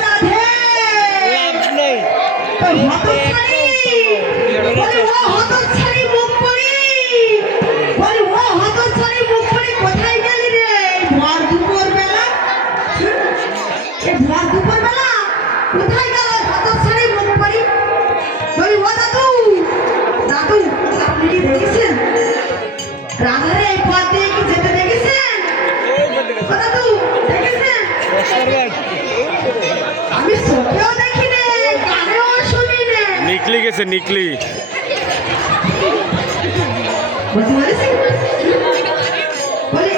রাধে কোথায় গেলি রে ভর দুপুর বেলা কোথায় গেল হতচ্ছাড়ি মুখ পরি বলি ও দাদু দাদু আপনি কি দেখেছেন রাধারে এই পথ দিয়ে কি যেতে দেখেছেন ও দাদু দেখেছেন আমি চোখেও দেখি নে কানেও শুনি নে নিকলি গেছে নিকলি বুঝতে পারছেন বলি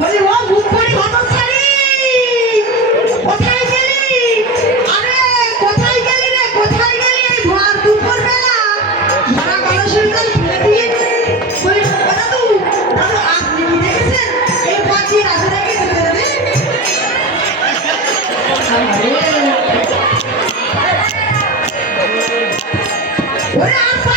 বলি ও মুখ পরি হতচ্ছাড়ি কোথায় গেলি আরে কোথায় গেলি রে কোথায় গেলি এই ভর দুপুর বেলা ভরা গলা শুনলাম ফেলে দিয়ে বলি ও দাদু দাদু আপনি কি দেখেছেন এই পথ দিয়ে রাধারাকে যেতে দেবে ওরে আপা